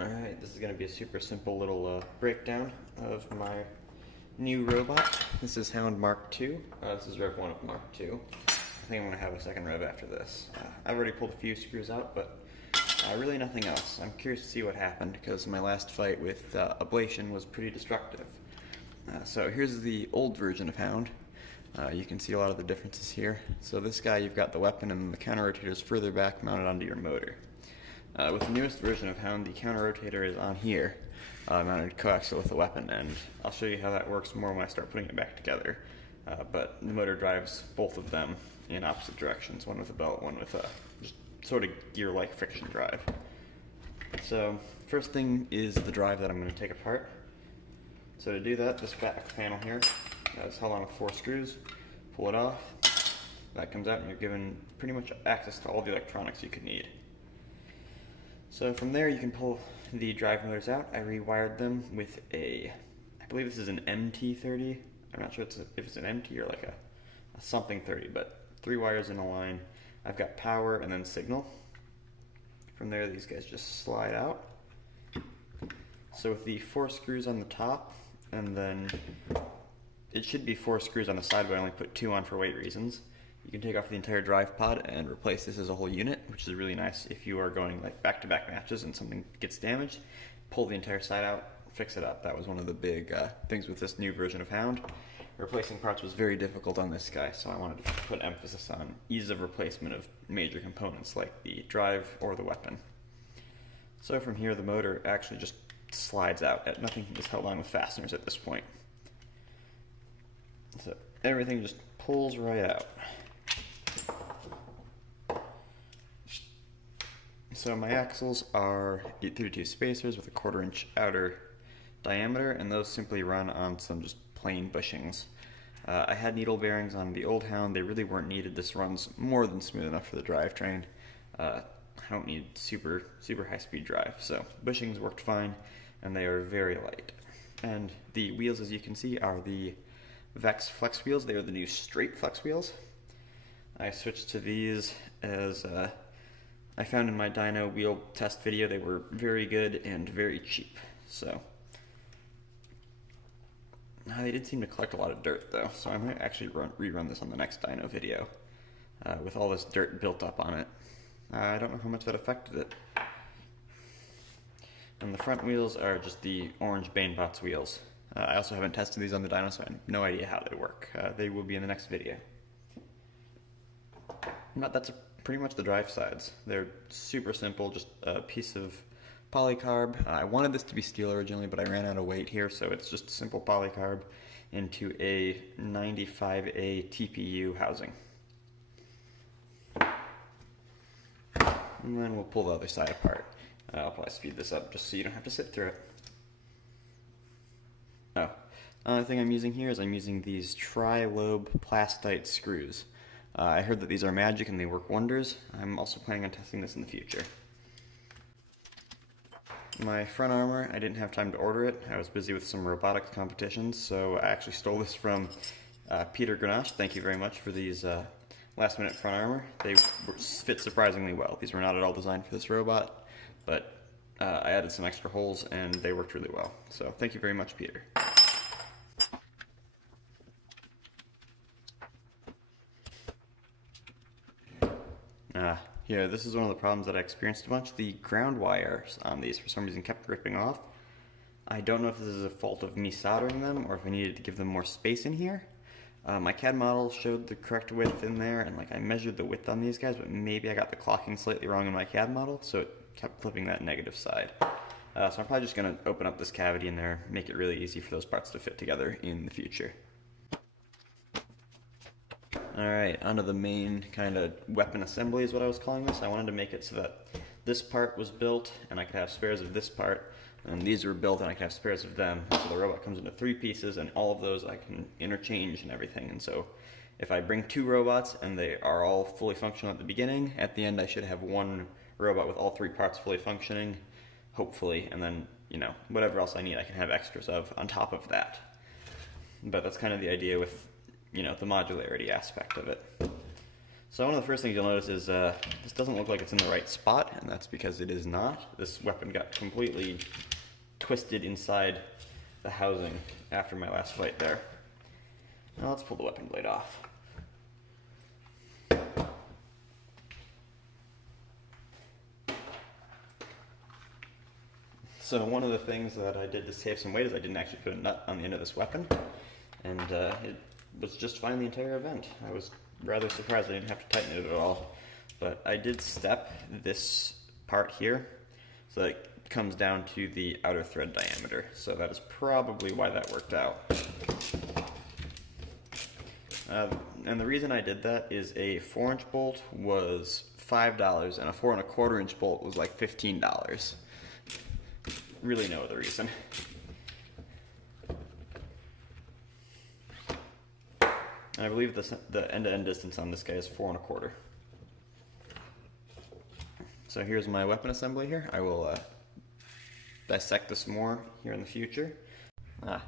Alright, this is going to be a super simple little breakdown of my new robot. This is Hound Mark II. This is Rev 1 of Mark II. I think I'm going to have a second rev after this. I've already pulled a few screws out, but really nothing else. I'm curious to see what happened because my last fight with ablation was pretty destructive. So here's the old version of Hound. You can see a lot of the differences here. So this guy, you've got the weapon and the counter rotator is further back mounted onto your motor. With the newest version of Hound, the counter rotator is on here, mounted coaxial with the weapon, and I'll show you how that works more when I start putting it back together. But the motor drives both of them in opposite directions, one with a belt, one with a just sort of gear-like friction drive. So first thing is the drive that I'm going to take apart. So to do that, this back panel here is held on with 4 screws. Pull it off. That comes out and you're given pretty much access to all the electronics you could need. So from there you can pull the drive motors out. I rewired them with I believe this is an MT30. I'm not sure if it's an MT or like a something 30, but 3 wires in a line. I've got power and then signal. From there these guys just slide out. So with the 4 screws on the top, and then it should be 4 screws on the side, but I only put 2 on for weight reasons. You can take off the entire drive pod and replace this as a whole unit, which is really nice if you are going like back-to-back matches and something gets damaged. Pull the entire side out, fix it up. That was one of the big things with this new version of Hound. Replacing parts was very difficult on this guy, so I wanted to put emphasis on ease of replacement of major components like the drive or the weapon. So from here the motor actually just slides out. Nothing is held on with fasteners at this point. So everything just pulls right out. So my axles are 832 spacers with a 1/4 inch outer diameter, and those simply run on some just plain bushings. I had needle bearings on the old Hound. They really weren't needed. This runs more than smooth enough for the drivetrain. I don't need super high speed drive. So bushings worked fine, and they are very light. And the wheels, as you can see, are the Vex Flex Wheels. They are the new straight flex wheels. I switched to these as I found in my dyno wheel test video. They were very good and very cheap. So they did seem to collect a lot of dirt though, so I might actually rerun this on the next dyno video with all this dirt built up on it. I don't know how much that affected it. And the front wheels are just the orange Banebots wheels. I also haven't tested these on the dyno, so I have no idea how they work. They will be in the next video. That's pretty much the drive sides. They're super simple, just a piece of polycarb. I wanted this to be steel originally, but I ran out of weight here, so it's just simple polycarb into a 95A TPU housing. And then we'll pull the other side apart. I'll probably speed this up just so you don't have to sit through it. Another thing I'm using here is I'm using these Tri-Lobe Plastite screws. I heard that these are magic and they work wonders. I'm also planning on testing this in the future. My front armor, I didn't have time to order it. I was busy with some robotics competitions, so I actually stole this from Peter Grenache. Thank you very much for these last minute front armor. They fit surprisingly well. These were not at all designed for this robot, but I added some extra holes and they worked really well. So thank you very much, Peter. Here, this is one of the problems that I experienced a bunch. The ground wires on these for some reason kept ripping off. I don't know if this is a fault of me soldering them or if I needed to give them more space in here. My CAD model showed the correct width in there, and like I measured the width on these guys, but maybe I got the clocking slightly wrong in my CAD model, so it kept clipping that negative side. So I'm probably just going to open up this cavity in there, make it really easy for those parts to fit together in the future. Alright, onto the main kind of weapon assembly is what I was calling this. I wanted to make it so that this part was built and I could have spares of this part, and these were built and I could have spares of them. So the robot comes into 3 pieces and all of those I can interchange and everything. And so if I bring 2 robots and they are all fully functional at the beginning, at the end I should have 1 robot with all 3 parts fully functioning, hopefully, and then, you know, whatever else I need I can have extras of on top of that. But that's kind of the idea with, you know, the modularity aspect of it. So one of the first things you'll notice is this doesn't look like it's in the right spot, and that's because it is not. This weapon got completely twisted inside the housing after my last fight there. Now let's pull the weapon blade off. So one of the things that I did to save some weight is I didn't actually put a nut on the end of this weapon, and it was just fine the entire event. I was rather surprised I didn't have to tighten it at all, but I did step this part here so that it comes down to the outer thread diameter, so that is probably why that worked out. And the reason I did that is a 4-inch bolt was $5 and a 4 1/4-inch bolt was like $15. Really no other reason. And I believe the end-to-end distance on this guy is 4 1/4. So here's my weapon assembly here. I will dissect this more here in the future. I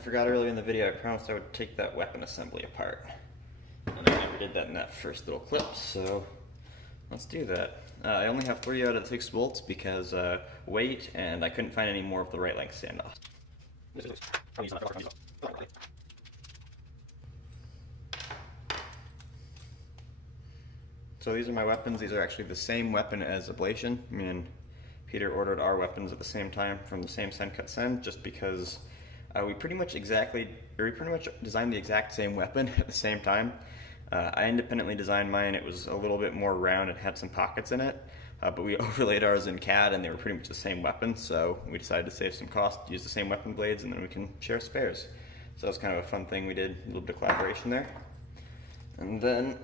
forgot earlier in the video I promised I would take that weapon assembly apart. And I never did that in that first little clip, so let's do that. I only have 3 out of the 6 bolts because weight, and I couldn't find any more of the right length standoffs. So these are my weapons. These are actually the same weapon as ablation. Me and Peter ordered our weapons at the same time from the same Sen Cut Sen, just because we pretty much designed the exact same weapon at the same time. I independently designed mine. It was a little bit more round and had some pockets in it, but we overlaid ours in CAD and they were pretty much the same weapon, so we decided to save some cost, use the same weapon blades, and then we can share spares. So that was kind of a fun thing we did, a little bit of collaboration there. And then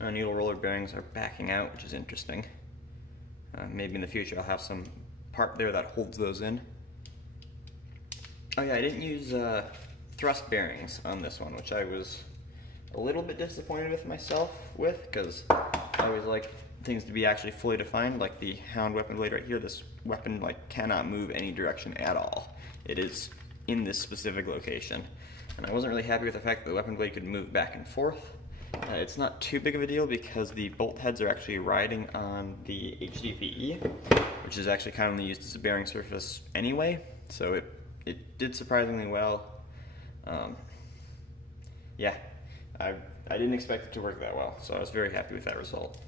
needle roller bearings are backing out, which is interesting. Maybe in the future I'll have some part there that holds those in. Oh yeah, I didn't use thrust bearings on this one, which I was a little bit disappointed with myself because I always like things to be actually fully defined. Like the Hound weapon blade right here, this weapon cannot move any direction at all. It is in this specific location. And I wasn't really happy with the fact that the weapon blade could move back and forth. It's not too big of a deal because the bolt heads are actually riding on the HDPE, which is actually commonly used as a bearing surface anyway, so it did surprisingly well. Yeah, I didn't expect it to work that well, so I was very happy with that result.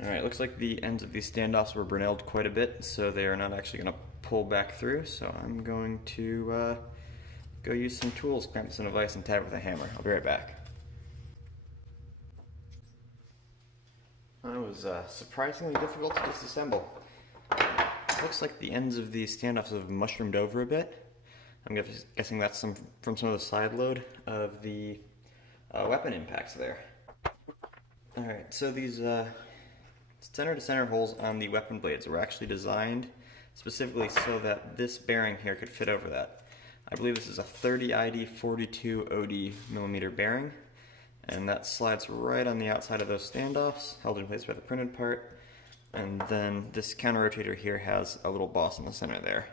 Alright, looks like the ends of these standoffs were brunelled quite a bit, so they are not actually going to pull back through, so I'm going to go use some tools, clamp this in a vise, and tap it with a hammer. I'll be right back. That was surprisingly difficult to disassemble. It looks like the ends of these standoffs have mushroomed over a bit. I'm guessing that's from some of the side load of the weapon impacts there. Alright, so these center-to-center holes on the weapon blades were actually designed specifically so that this bearing here could fit over that. I believe this is a 30 ID 42 OD millimeter bearing, and that slides right on the outside of those standoffs, held in place by the printed part. And then this counter rotator here has a little boss in the center there.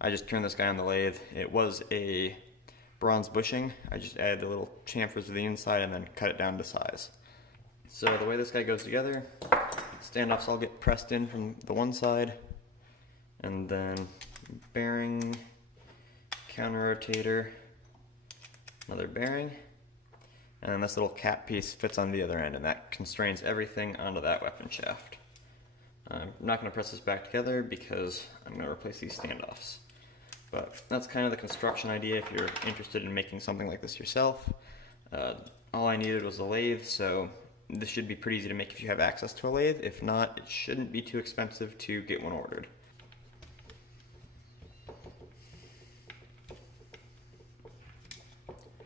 I just turned this guy on the lathe. It was a bronze bushing. I just added the little chamfers to the inside and then cut it down to size. So the way this guy goes together, standoffs all get pressed in from the one side, and then bearing, counter rotator, another bearing, and then this little cap piece fits on the other end, and that constrains everything onto that weapon shaft. I'm not going to press this back together because I'm going to replace these standoffs. But that's kind of the construction idea if you're interested in making something like this yourself. All I needed was a lathe, so this should be pretty easy to make if you have access to a lathe. If not, it shouldn't be too expensive to get one ordered.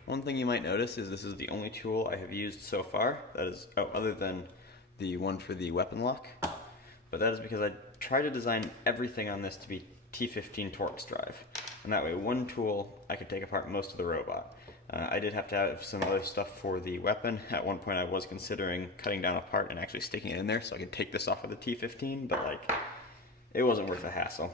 One thing you might notice is this is the only tool I have used so far. That is, other than the one for the weapon lock. But that is because I tried to design everything on this to be T15 Torx drive. And that way, one tool, I could take apart most of the robot. I did have to have some other stuff for the weapon. At one point I was considering cutting down a part and actually sticking it in there so I could take this off of the T15, but like, it wasn't worth the hassle.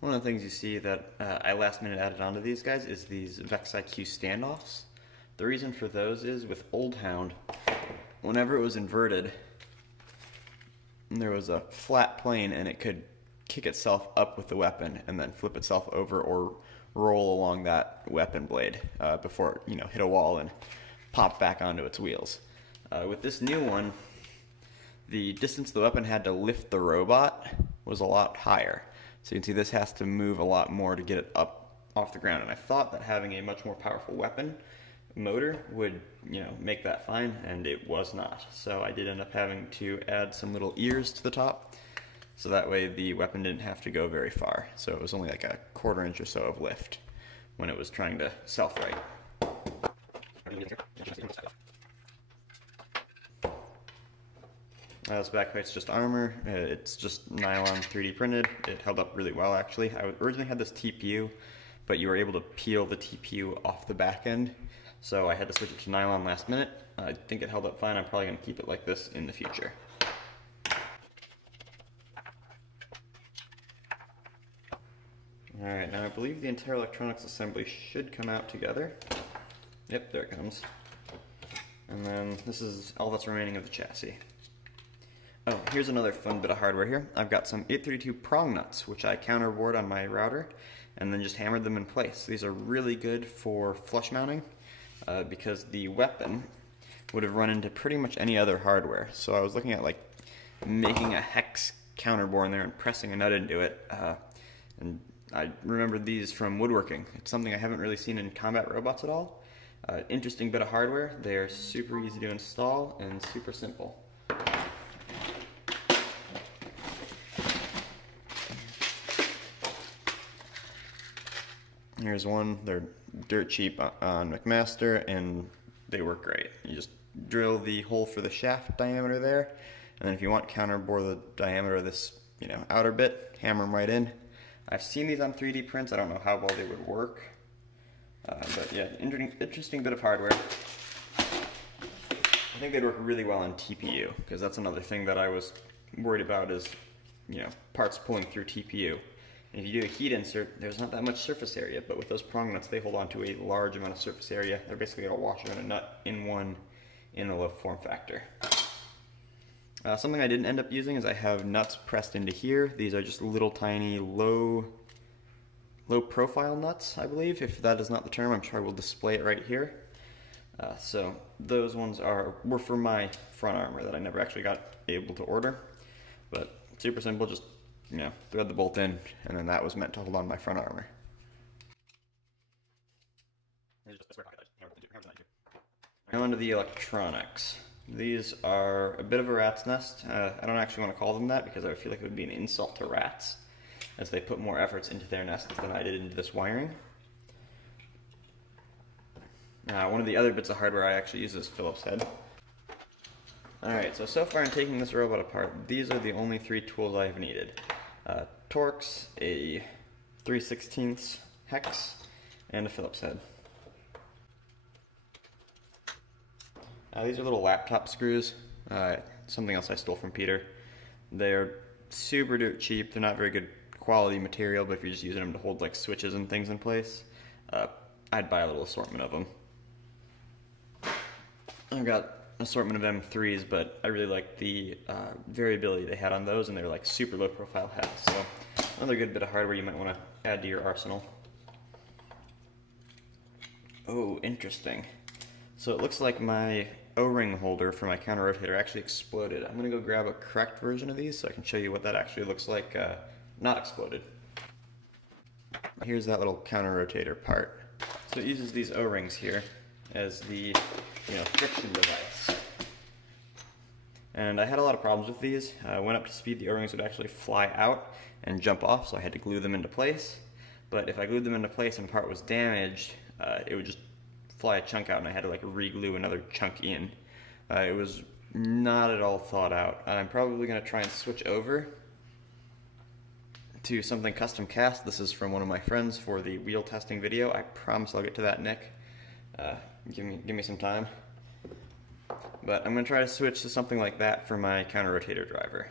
One of the things you see that I last minute added onto these guys is these Vex IQ standoffs. The reason for those is with old Hound, whenever it was inverted, there was a flat plane and it could kick itself up with the weapon and then flip itself over or roll along that weapon blade before it, hit a wall and pop back onto its wheels. With this new one, the distance the weapon had to lift the robot was a lot higher. So you can see this has to move a lot more to get it up off the ground. And I thought that having a much more powerful weapon motor would, make that fine, and it was not. So I did end up having to add some little ears to the top, so that way the weapon didn't have to go very far. So it was only like a 1/4 inch or so of lift when it was trying to self-right. This backplate's just armor. It's just nylon 3D printed. It held up really well, actually. I originally had this TPU, but you were able to peel the TPU off the back end, so I had to switch it to nylon last minute. I think it held up fine. I'm probably going to keep it like this in the future. Alright, now I believe the entire electronics assembly should come out together. Yep, there it comes. And then this is all that's remaining of the chassis. Oh, here's another fun bit of hardware here. I've got some 832 prong nuts, which I counterbored on my router, and then just hammered them in place. These are really good for flush mounting, because the weapon would have run into pretty much any other hardware. So I was looking at like making a hex counterbore in there and pressing a nut into it, and I remembered these from woodworking. It's something I haven't really seen in combat robots at all. Interesting bit of hardware. They're super easy to install and super simple. Here's one. They're dirt cheap on McMaster, and they work great. You just drill the hole for the shaft diameter there, and then if you want, counterbore the diameter of this, outer bit, hammer them right in. I've seen these on 3D prints. I don't know how well they would work, but yeah, interesting bit of hardware. I think they'd work really well on TPU, because that's another thing that I was worried about is, parts pulling through TPU. And if you do a heat insert, there's not that much surface area, but with those prong nuts, they hold on to a large amount of surface area. They're basically a washer and a nut in one in a low form factor. Something I didn't end up using is I have nuts pressed into here. These are just little tiny low profile nuts, I believe. If that is not the term, I'm sure I will display it right here. So those ones were for my front armor that I never actually got able to order, but super simple, just thread the bolt in, and then that was meant to hold on my front armor. Now onto the electronics. These are a bit of a rat's nest. I don't actually want to call them that because I feel like it would be an insult to rats, as they put more efforts into their nests than I did into this wiring. One of the other bits of hardware I actually use is Phillips head. Alright, so far in taking this robot apart, these are the only 3 tools I've needed. Torx, a 3/16 hex, and a Phillips head. These are little laptop screws, something else I stole from Peter. They're super dirt cheap, they're not very good quality material, but if you're just using them to hold like switches and things in place, I'd buy a little assortment of them. I've got an assortment of M3s, but I really like the variability they had on those, and they're like super low profile heads. So another good bit of hardware you might want to add to your arsenal. Oh, interesting. So it looks like my O-ring holder for my counter rotator actually exploded. I'm going to go grab a correct version of these so I can show you what that actually looks like not exploded. Here's that little counter rotator part. So it uses these O-rings here as the friction device. And I had a lot of problems with these. Went up to speed, the O-rings would actually fly out and jump off, so I had to glue them into place. but if I glued them into place and part was damaged, it would just fly a chunk out and I had to like re-glue another chunk in. It was not at all thought out. I'm probably going to try and switch over to something custom cast. This is from one of my friends for the wheel testing video. I promise I'll get to that, Nick. Give me some time. But I'm going to try to switch to something like that for my counter rotator driver.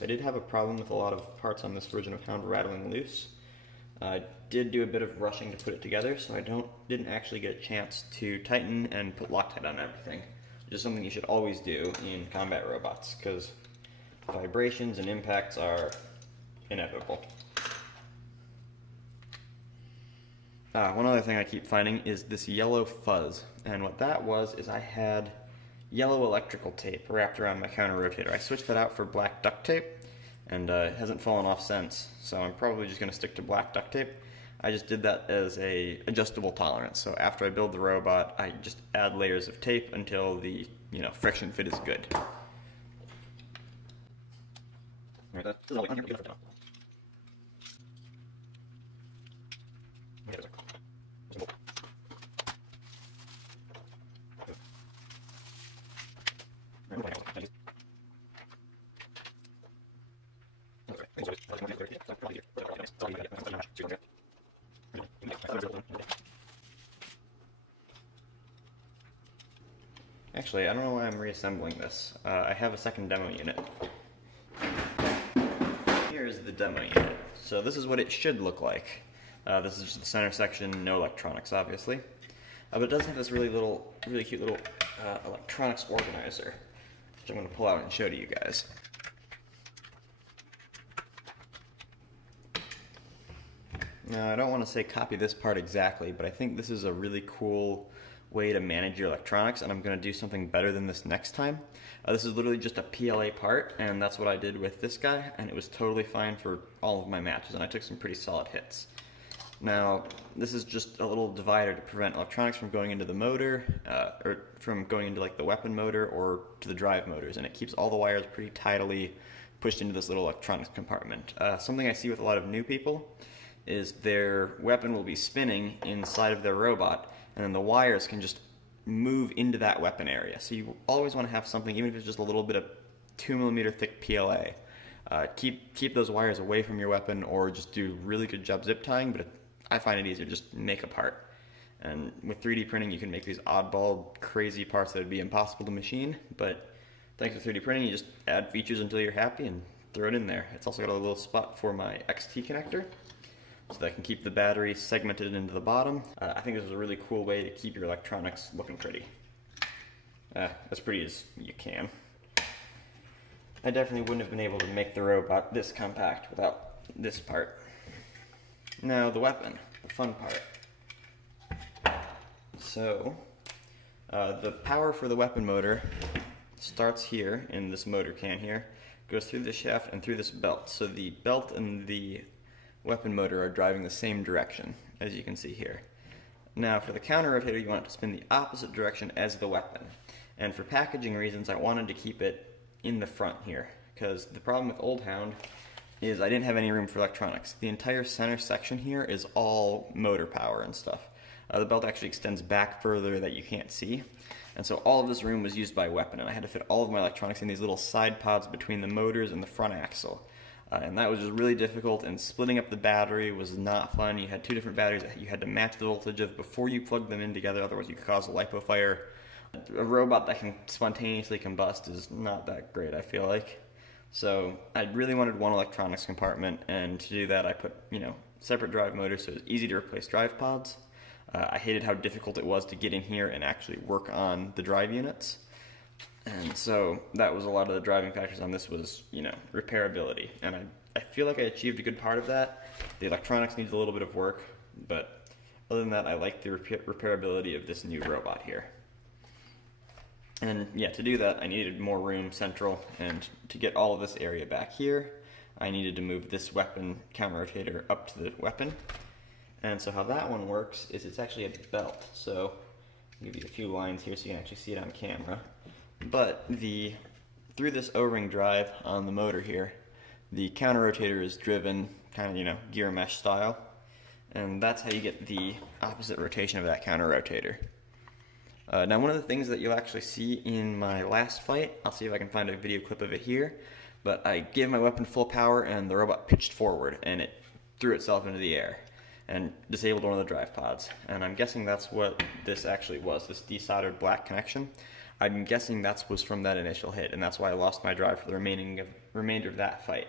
I did have a problem with a lot of parts on this version of Hound rattling loose. I did do a bit of rushing to put it together, so I didn't actually get a chance to tighten and put Loctite on everything, which is something you should always do in combat robots, because vibrations and impacts are inevitable. One other thing I keep finding is this yellow fuzz, and what that was is I had yellow electrical tape wrapped around my counter rotator. I switched that out for black duct tape, and it hasn't fallen off since, so I'm probably just going to stick to black duct tape. I just did that as a adjustable tolerance, so after I build the robot, I just add layers of tape until the friction fit is good. Actually, I don't know why I'm reassembling this. I have a second demo unit. Here's the demo unit. So this is what it should look like. This is just the center section, no electronics, obviously. But it does have this really cute little electronics organizer, which I'm going to pull out and show to you guys. Now, I don't want to say copy this part exactly, but I think this is a really cool way to manage your electronics, and I'm going to do something better than this next time. This is literally just a PLA part, and that's what I did with this guy, and it was totally fine for all of my matches, and I took some pretty solid hits. Now, this is just a little divider to prevent electronics from going into the motor, or from going into like the weapon motor or to the drive motors, and it keeps all the wires pretty tidily pushed into this little electronics compartment. Something I see with a lot of new people is their weapon will be spinning inside of their robot, and then the wires can just move into that weapon area. So you always want to have something, even if it's just a little bit of 2mm thick PLA. Keep those wires away from your weapon, or just do really good job zip tying, but I find it easier to just make a part. And with 3D printing, you can make these oddball, crazy parts that would be impossible to machine, but thanks to 3D printing, you just add features until you're happy and throw it in there. It's also got a little spot for my XT connector, so that I can keep the battery segmented into the bottom. I think this is a really cool way to keep your electronics looking pretty. As pretty as you can. I definitely wouldn't have been able to make the robot this compact without this part. Now the weapon, the fun part. So, the power for the weapon motor starts here in this motor can here, goes through the shaft and through this belt. So the belt and the weapon motor are driving the same direction, as you can see here. Now for the counter rotator, you want it to spin the opposite direction as the weapon. And for packaging reasons, I wanted to keep it in the front here, because the problem with old Hound is I didn't have any room for electronics. The entire center section here is all motor power and stuff. The belt actually extends back further that you can't see, and so all of this room was used by weapon, and I had to fit all of my electronics in these little side pods between the motors and the front axle. And that was just really difficult, and splitting up the battery was not fun. You had two different batteries that you had to match the voltage of before you plugged them in together, otherwise you could cause a lipo fire. A robot that can spontaneously combust is not that great, I feel like. So I really wanted one electronics compartment, and to do that I put, separate drive motors so it was easy to replace drive pods. I hated how difficult it was to get in here and actually work on the drive units. And so that was a lot of the driving factors on this was, repairability. And I feel like I achieved a good part of that. The electronics needs a little bit of work, but other than that, I like the repairability of this new robot here. And yeah, to do that, I needed more room central, and to get all of this area back here, I needed to move this weapon counter rotator up to the weapon. And so how that one works is it's actually a belt. So I'll give you a few lines here so you can actually see it on camera. But through this O-ring drive on the motor here, the counter rotator is driven kind of, gear mesh style. and that's how you get the opposite rotation of that counter rotator. Now one of the things that you'll actually see in my last fight, I'll see if I can find a video clip of it here, but I gave my weapon full power and the robot pitched forward and it threw itself into the air and disabled one of the drive pods. And I'm guessing that's what this actually was, this desoldered black connection. I'm guessing that was from that initial hit, and that's why I lost my drive for the remainder of that fight.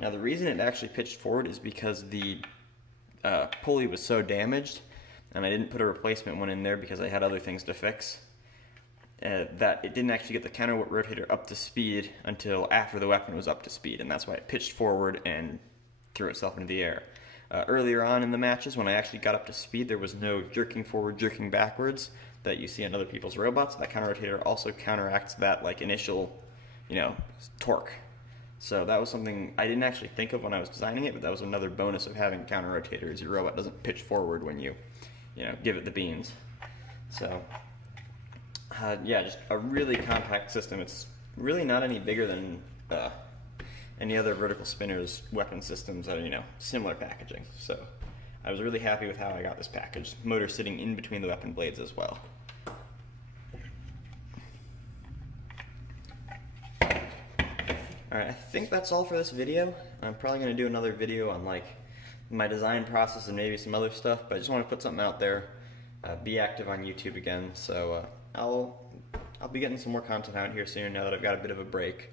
Now the reason it actually pitched forward is because the pulley was so damaged, and I didn't put a replacement one in there because I had other things to fix, that it didn't actually get the counter rotator up to speed until after the weapon was up to speed, and that's why it pitched forward and threw itself into the air. Earlier on in the matches, when I actually got up to speed, there was no jerking forward, jerking backwards that you see on other people's robots. That counter rotator also counteracts that initial, torque. So that was something I didn't actually think of when I was designing it, but that was another bonus of having counter rotator, is your robot doesn't pitch forward when you give it the beans. So, yeah, just a really compact system. It's really not any bigger than any other vertical spinners weapon systems that are, similar packaging. So I was really happy with how I got this package. Motor sitting in between the weapon blades as well. Alright, I think that's all for this video. I'm probably going to do another video on my design process and maybe some other stuff, but I just want to put something out there, be active on YouTube again, so I'll be getting some more content out here soon now that I've got a bit of a break.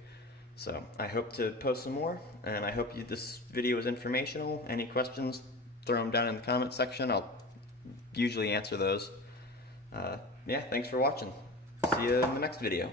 So I hope to post some more, and I hope this video was informational. Any questions, throw them down in the comment section. I'll usually answer those. Yeah, thanks for watching. See you in the next video.